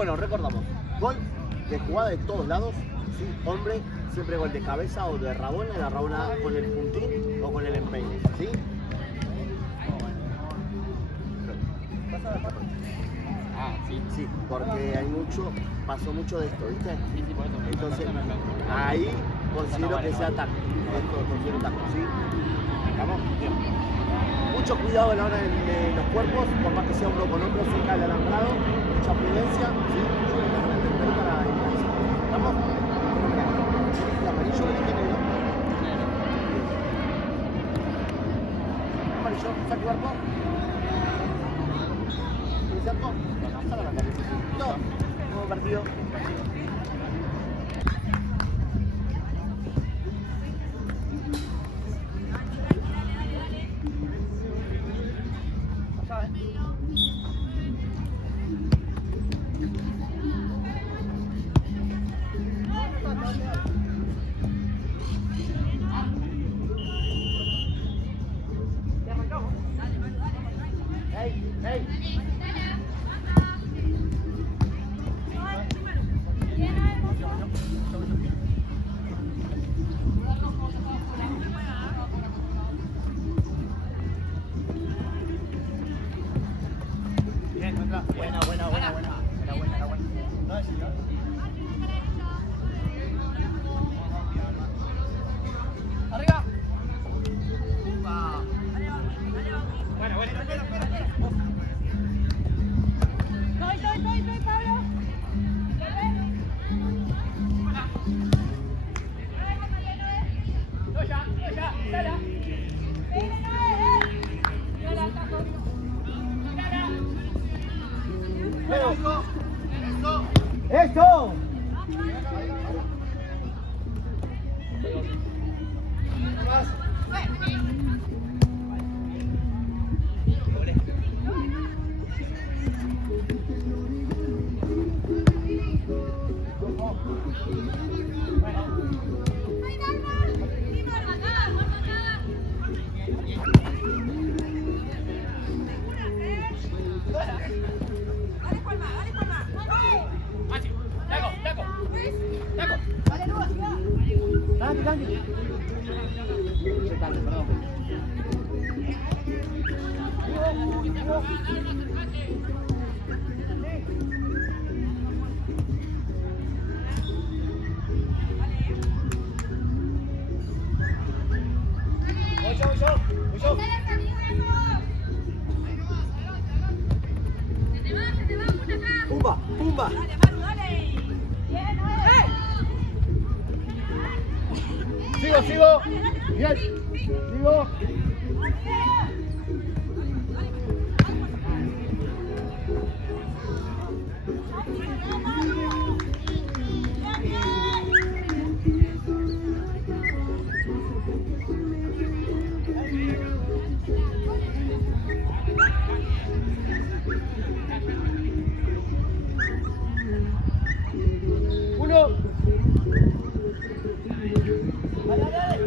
Bueno, recordamos. Gol de jugada de todos lados. ¿Sí? Hombre, siempre gol de cabeza o de rabona. La rabona con el puntín o con el empeine. ¿Sí? Ah, sí. Sí, porque hay mucho, pasó mucho de esto, ¿viste? Sí, por eso. Entonces, ahí considero que sea taco. Esto considero taco, ¿sí? ¿Estamos? Bien. Mucho cuidado a la hora de los cuerpos, por más que sea hombro con hombro cerca del alambrado. Mucha prudencia, ¿sí? Yo voy a dejar el pelo para enganchar. ¿Estamos? El amarillo que tiene negro. Amarillo, saca cuerpo. ¿Cierto? Saca la cabeza. No, nuevo partido. ¡Eso! ¡Pumba! ¡Pumba! Dale, Manu, dale. Bien, Sigo, sigo. Bien. Sigo. Uno. Dale, dale.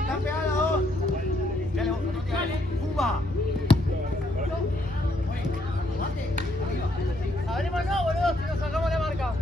Están pegadas dos. Dale, otro tiro. ¡Pumba! Abrimos no, boludo, si nos sacamos la marca.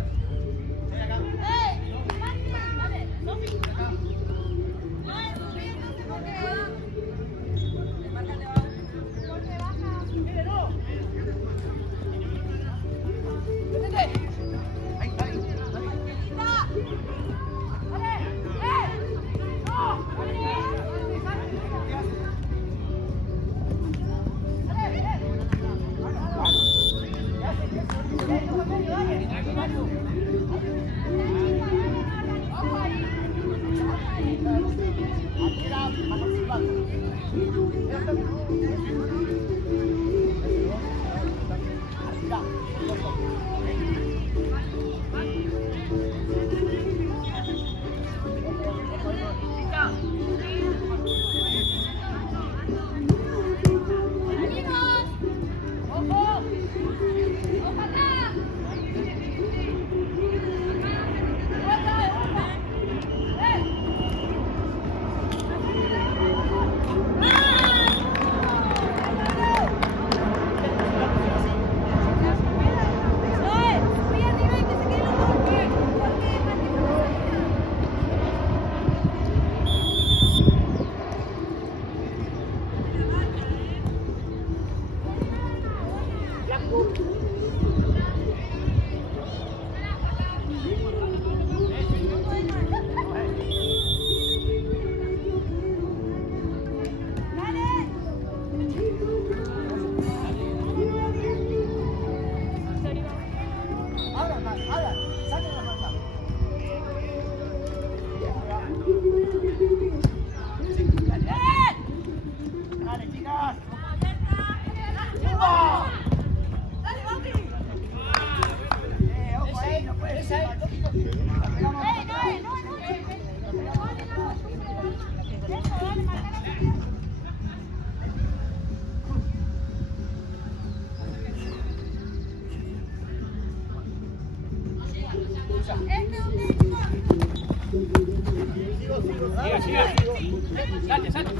Salte, salte.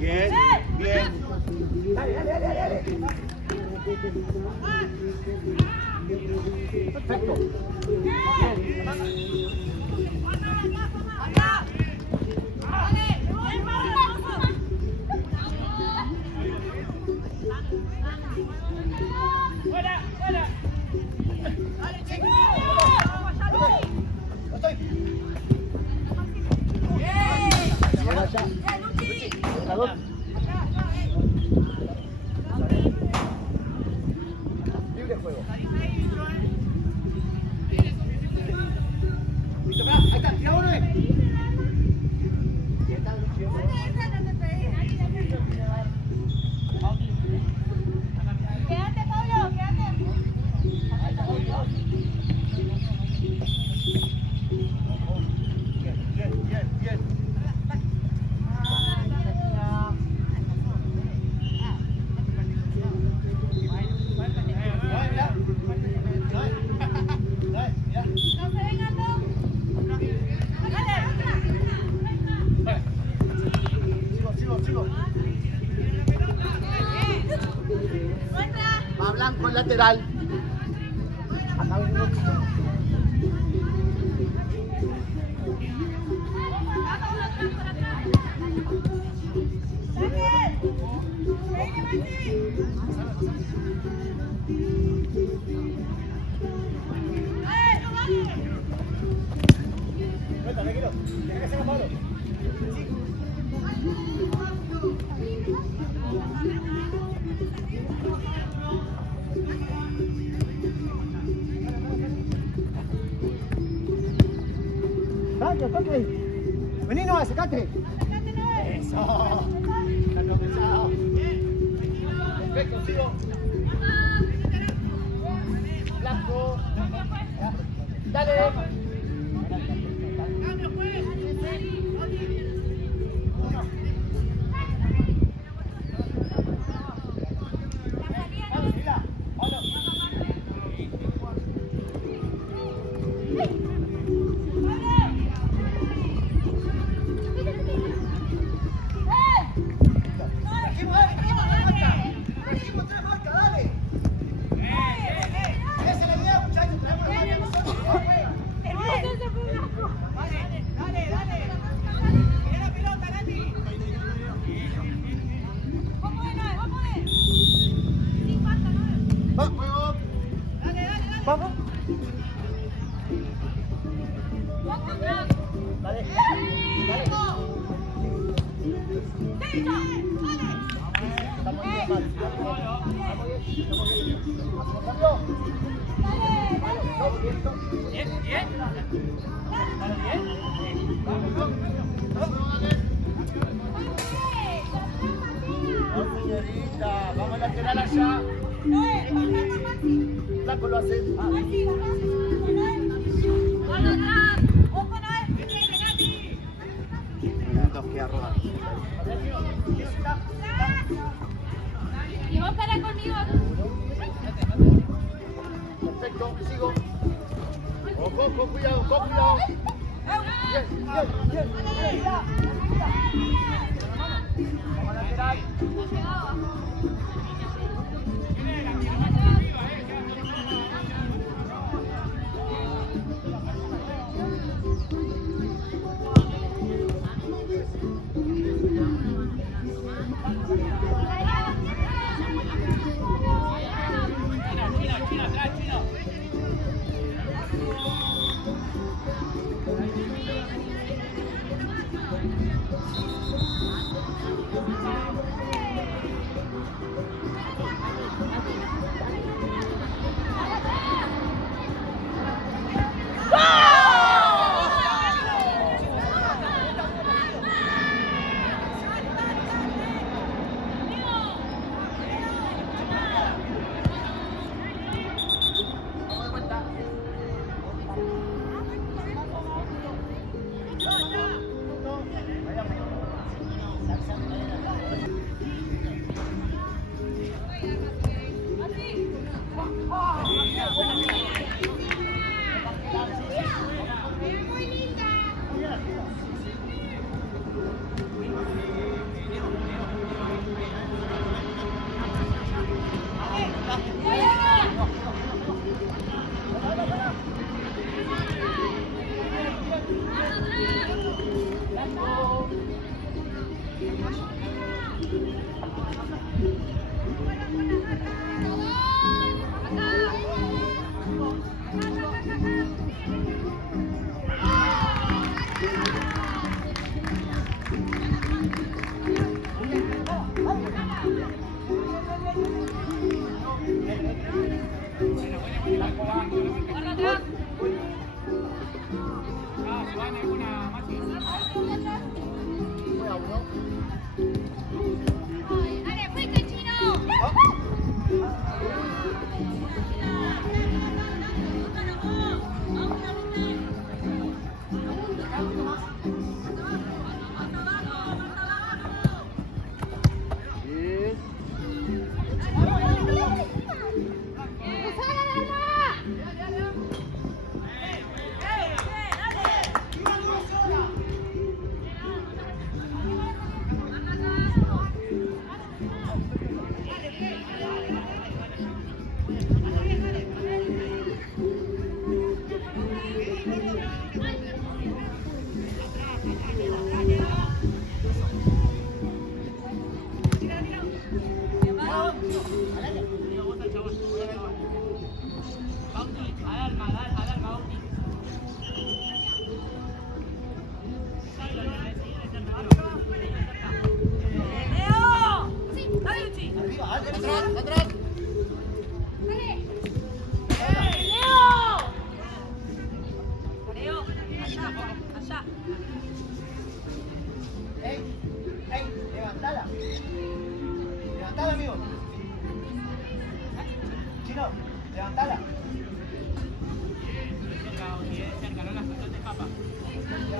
Bien, bien. Dale. Perfecto. ¡Fuera! ¡Fuera! Libre juego. Listo, mirá, ahí está, tirá uno. Quédate, Pablo, quédate. Bien. No se vengan todos. Sigo. Muestra. Va Blanco el lateral. Acá viene uno. Suelta, tranquilo. Tenés que hacer los palos. Toque. Vení, no, secate. Eso. Está pesado. Perfecto, sigo. Blanco. Dale. Vamos. No, señorita, vamos a lateral allá. Flaco lo hace. Nos queda rodar. Y vos para conmigo. Perfecto, sigo. Ojo, con cuidado, con cuidado. Bien, bien, bien. Vamos a lateral.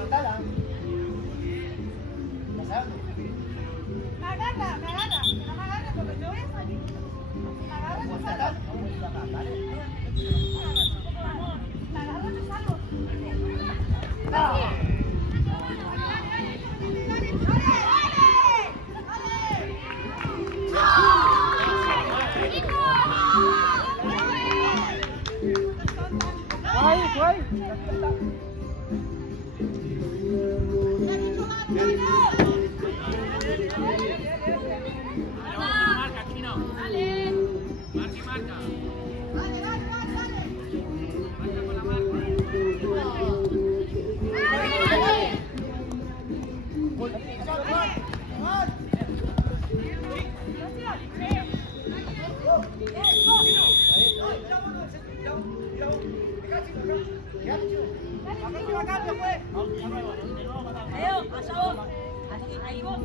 Soltala. ¿Pasando? Me agarra, me agarra. Que no me agarre porque yo voy a salir. Si me agarra, yo salgo. Me agarra, yo salgo. Marca, Chino. Dale. Marca y marca. Dale, dale, dale, dale. Marca con la marca. Ahí vos.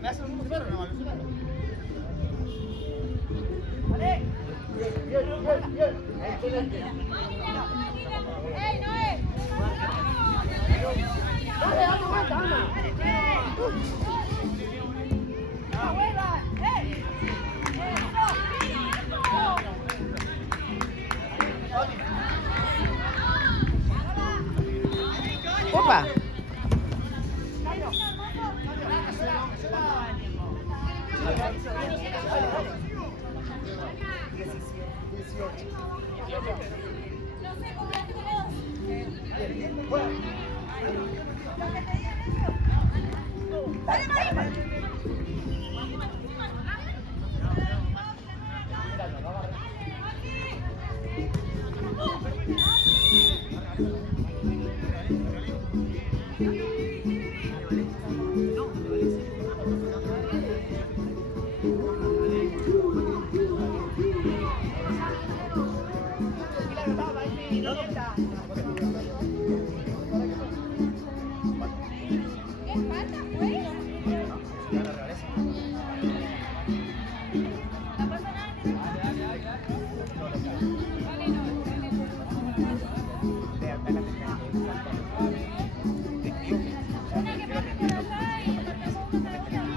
¿Me hace un número primero? No, Vale. Bien. Excelente. ¡Ey, Noé! Dale, dale vuelta, Ana. ¡No vuelvan! ¡Ey! Opa. No sé cómo la tenemos. Dale, María. ¿Qué falta, pues? No pasa nada. Dale, no. Una que pase por allá y marcamos una de una.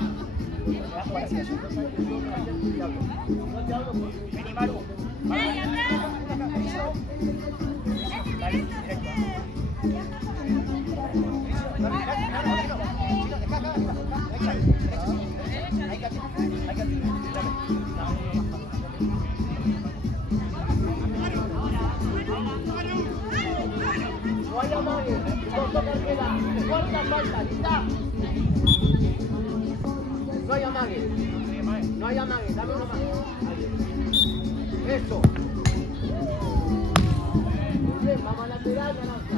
Vení, Maru. ¡Ey, atrás! No hay amague, no toca el queda. Cuarta falta, ¿lista? No hay amague. No hay amague, dame una mano. Eso. Muy bien, vamos a lateral, naranja.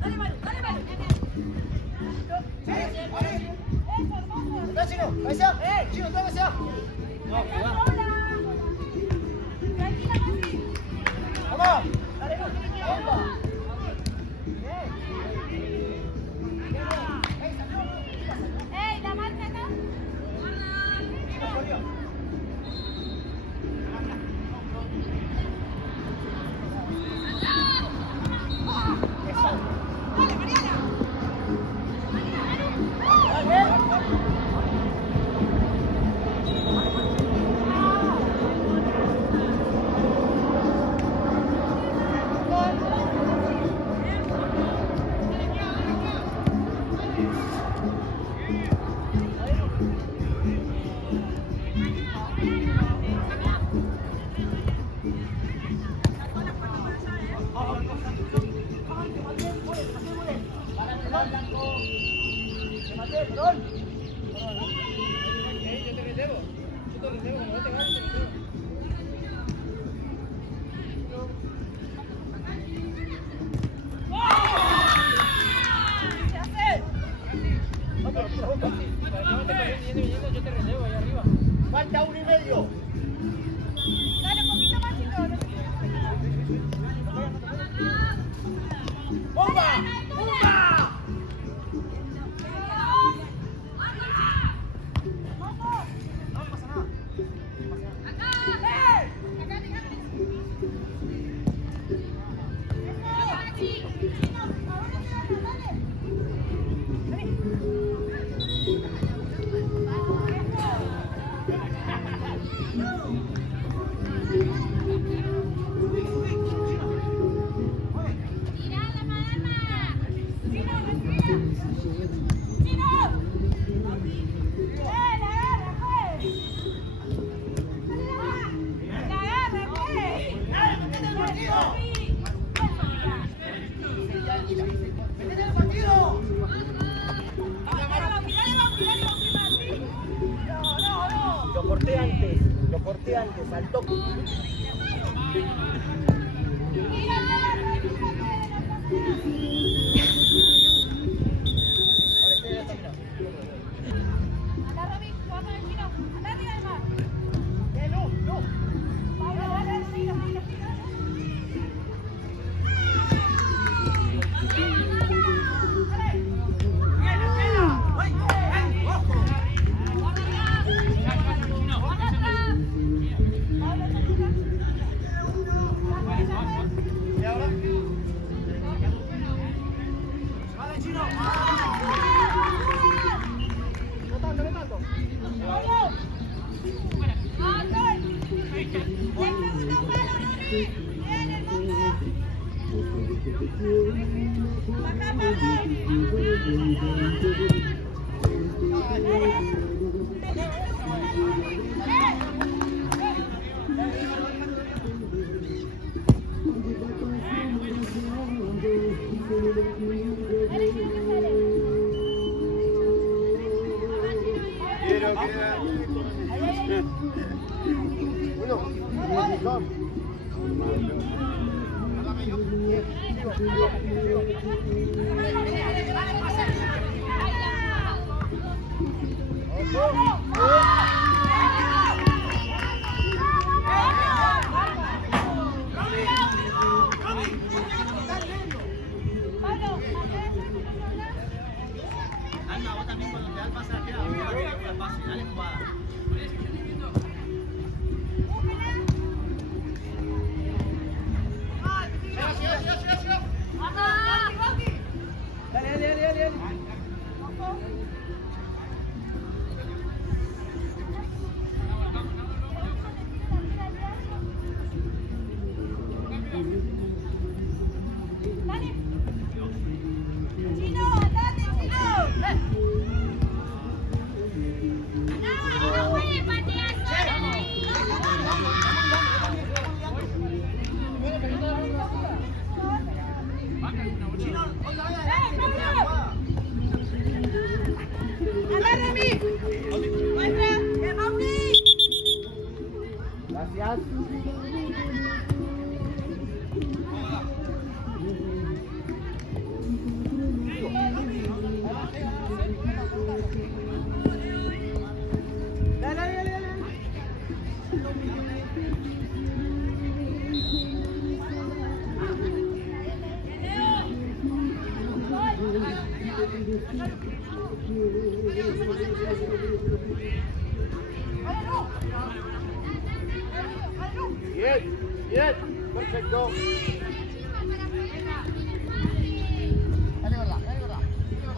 Dale, Maru, dale, Maru. Eso, hermoso. ¿Está, Chino? ¿Cabeza? Chino, ¿está cabeza? Hola. Tranquila, Mati. ¡Vamos! ¡Dale, ¡Bomba! ¡Ey, la marca acá! ¡Dale, Mariana! ¿Qué haces? Yo te relevo ahí arriba. Falta Adelante a 1,5. Dale un poquito más, chicos. ¡Bomba! ¡Bomba! Lo corté antes, al toque. Anda, Romy, jugá con el chino. Anda arriba del mar. No. Pablo, dale, siga. Quiero quedar. Uno, dos. Alma, vos también cuando te da el pase a la pase, dale jugada. Dale. Gracias. Bien, perfecto. Dale, verdad. Chico.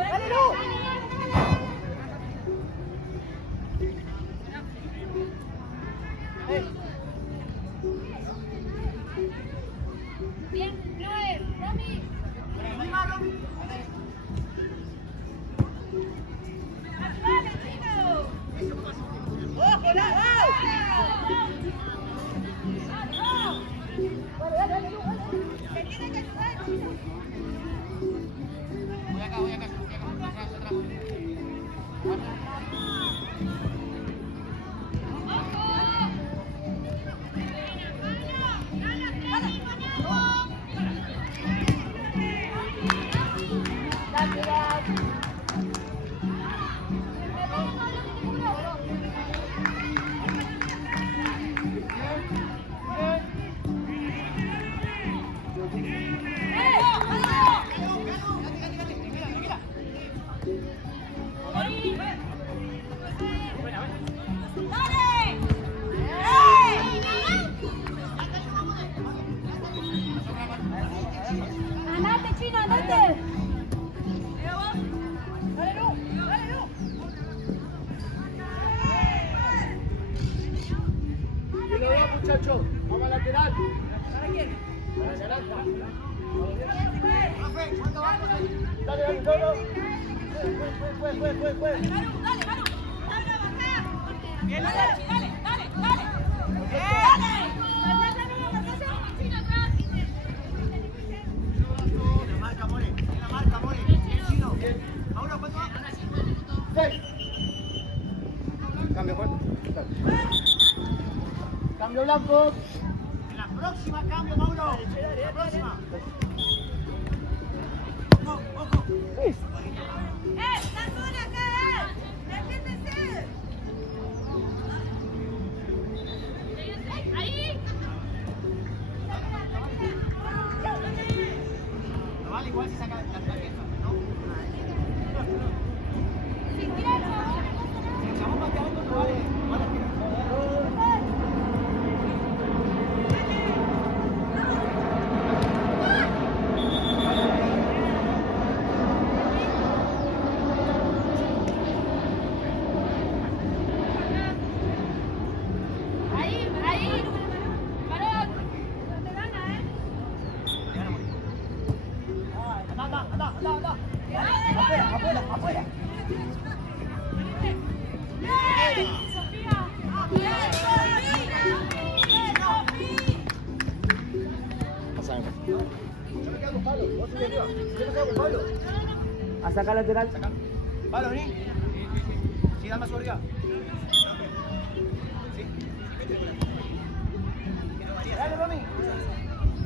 ¡Dale, Lu! Bien, Noel, Romy. ¡Dale, Chino! ¡Ojo, la! ¡Te tiene que ayudar, Chino! Voy acá, atrás, atrás. ¡Andate, Chino, andate! ¡Dale, Lu! ¡Dale, Lu! Que lo da, muchachos. Vamos al lateral. ¿Para quién? A la naranja. Profe, ¿cuánto va, profe? Dale, dale, no, no. Fue. Bien, dale, dale, dale, dale. La marca, More. Bien, Chino. Mauro, ¿cuánto va? 6. Cambio, Juan. Cambio blanco. En la próxima cambio, Mauro. La próxima. Ojo, ojo. ¡Está sola acá! ¡Defiéndese! ¡Ahí! No vale igual si saca la tarjeta, ¿no? ¡Sí, tiralo! Si el chabón patea algo, no vale. Vale, ¡Ahí! ¡Varón! ¡No te gana, eh! Anda. Afuera. ¡Sofía! Pasamos. Yo me quedo con Pablo. Vos subís arriba. Yo me quedo con Pablo. A sacar lateral. Pablo, vení. Sí, dame su arriba. Sí. Dale, Romy.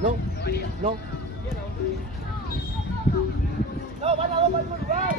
No. No, van a dos para el mismo lugar.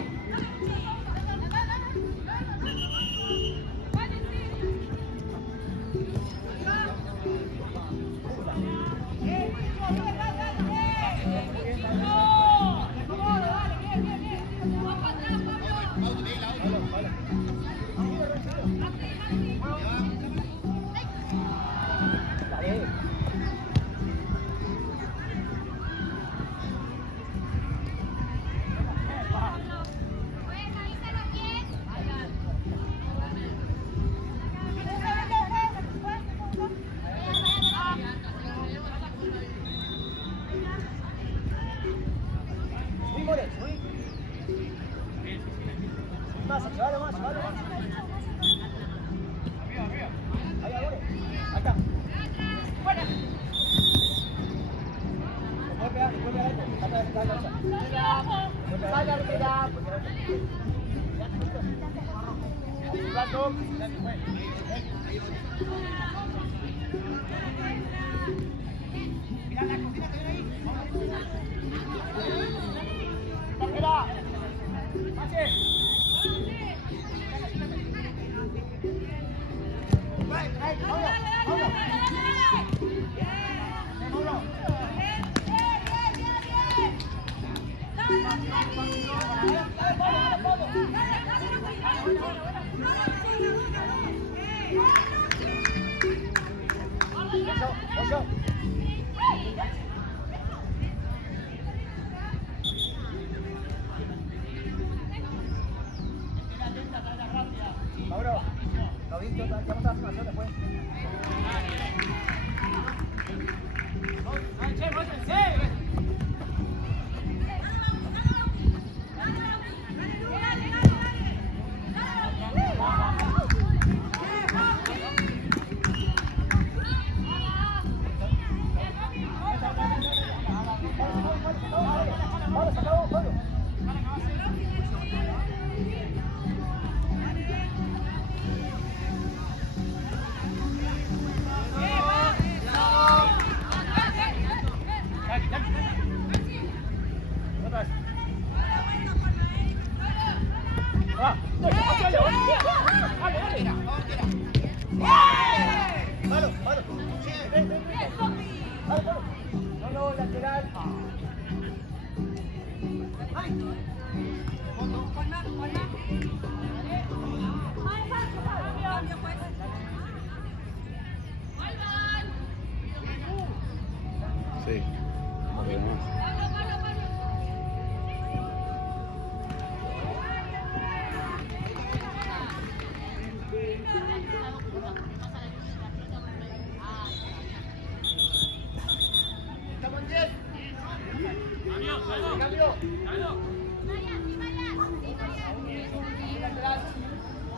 Sí.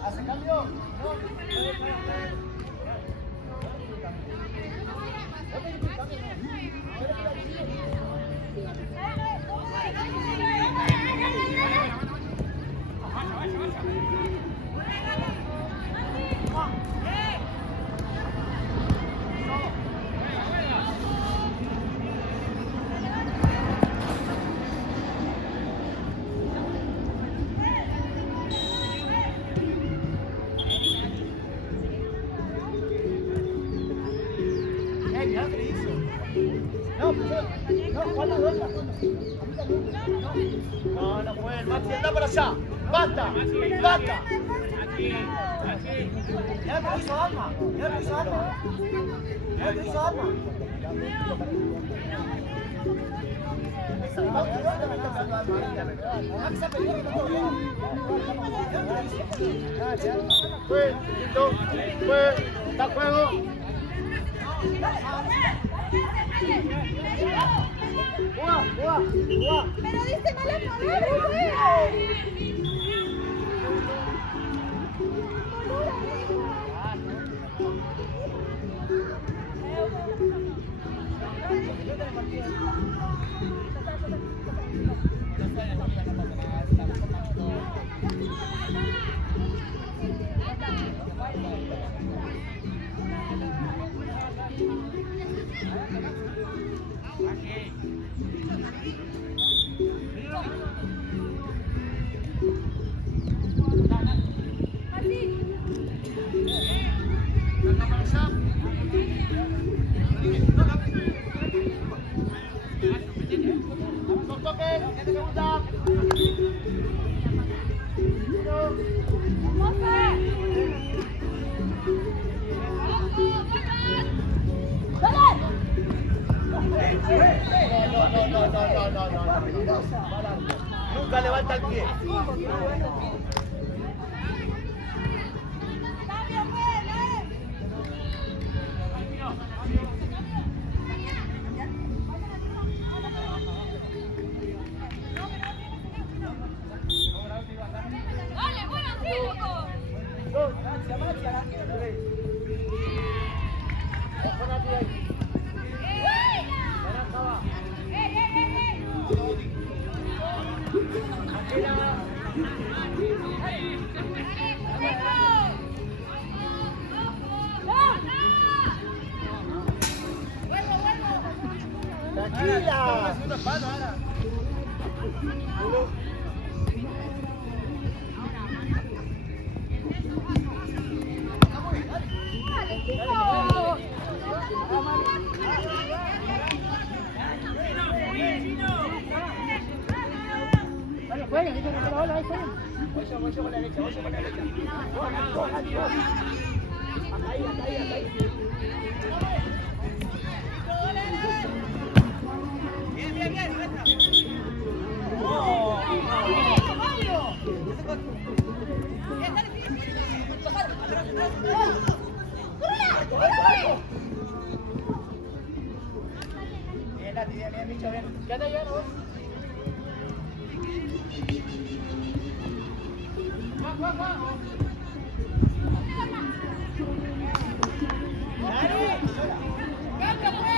¿Hace cambio? No, no puede, Maxi, anda para allá. Basta, basta. Mira lo que hizo Alma, mira lo que hizo Alma. Mira lo que hizo Alma. Fue, listo, fue, está juego. Pero dice mala palabra, güey. Nunca levanta el pie. Dale, bueno, sí, loco. Tranquila. Voy yo con la derecha, voy yo con la derecha. Hasta ahí. Bien, muestra. Bien, Nati, bien, bien, Micho, bien. Ya te llevan vos. ¡Dale! ¡Cambia,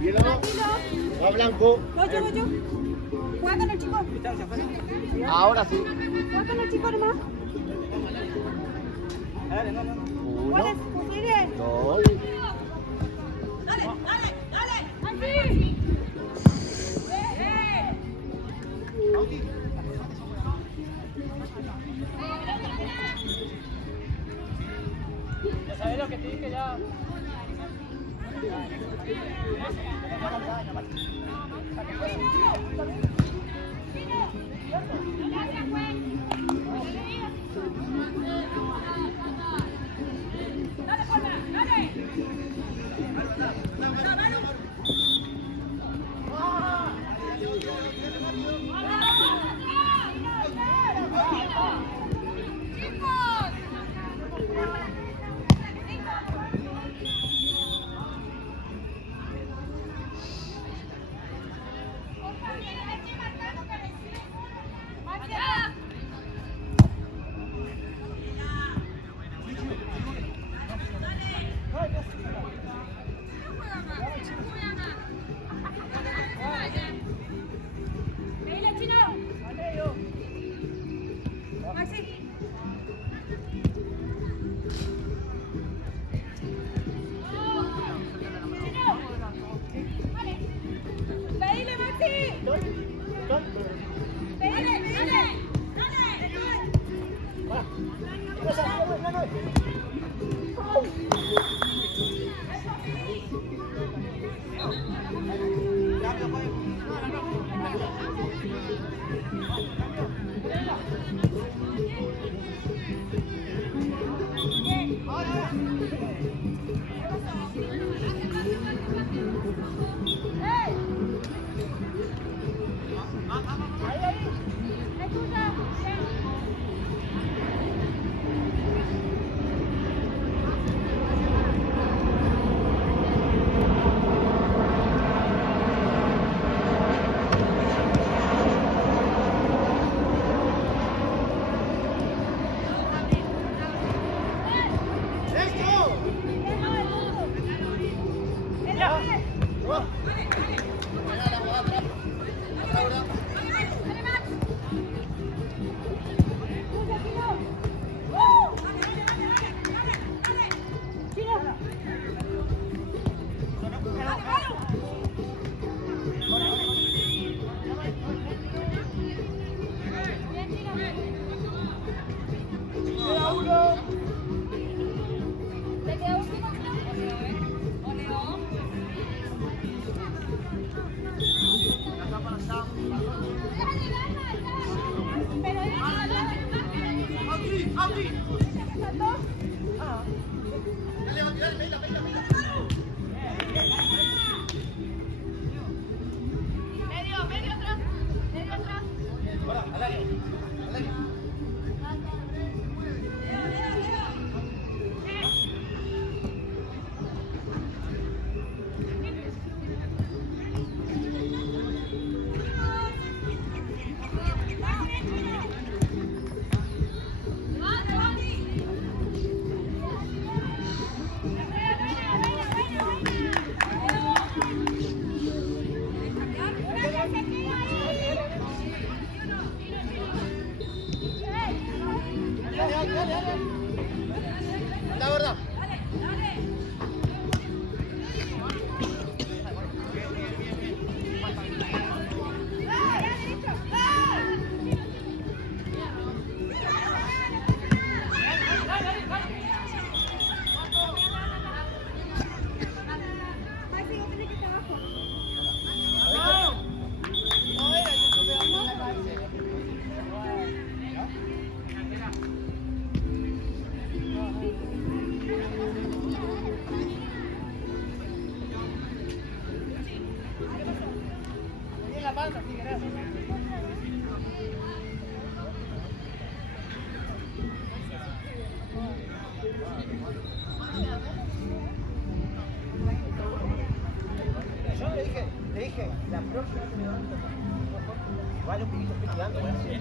Hielo. Va blanco. Goyo. Juega con el chico. Ahora sí. Juega con el chico nomás. Dale, no. ¿Cuál Uno, es? Cumpliré. dos. Así. Ya sabes lo que te dije ya. La verdad. Yo le dije, la próxima que me levanto, va a los pibitos estoy cuidando, voy a hacer.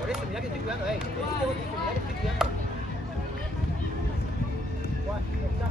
Por eso, mirá que estoy cuidando, mirá que estoy cuidando. Guau, está.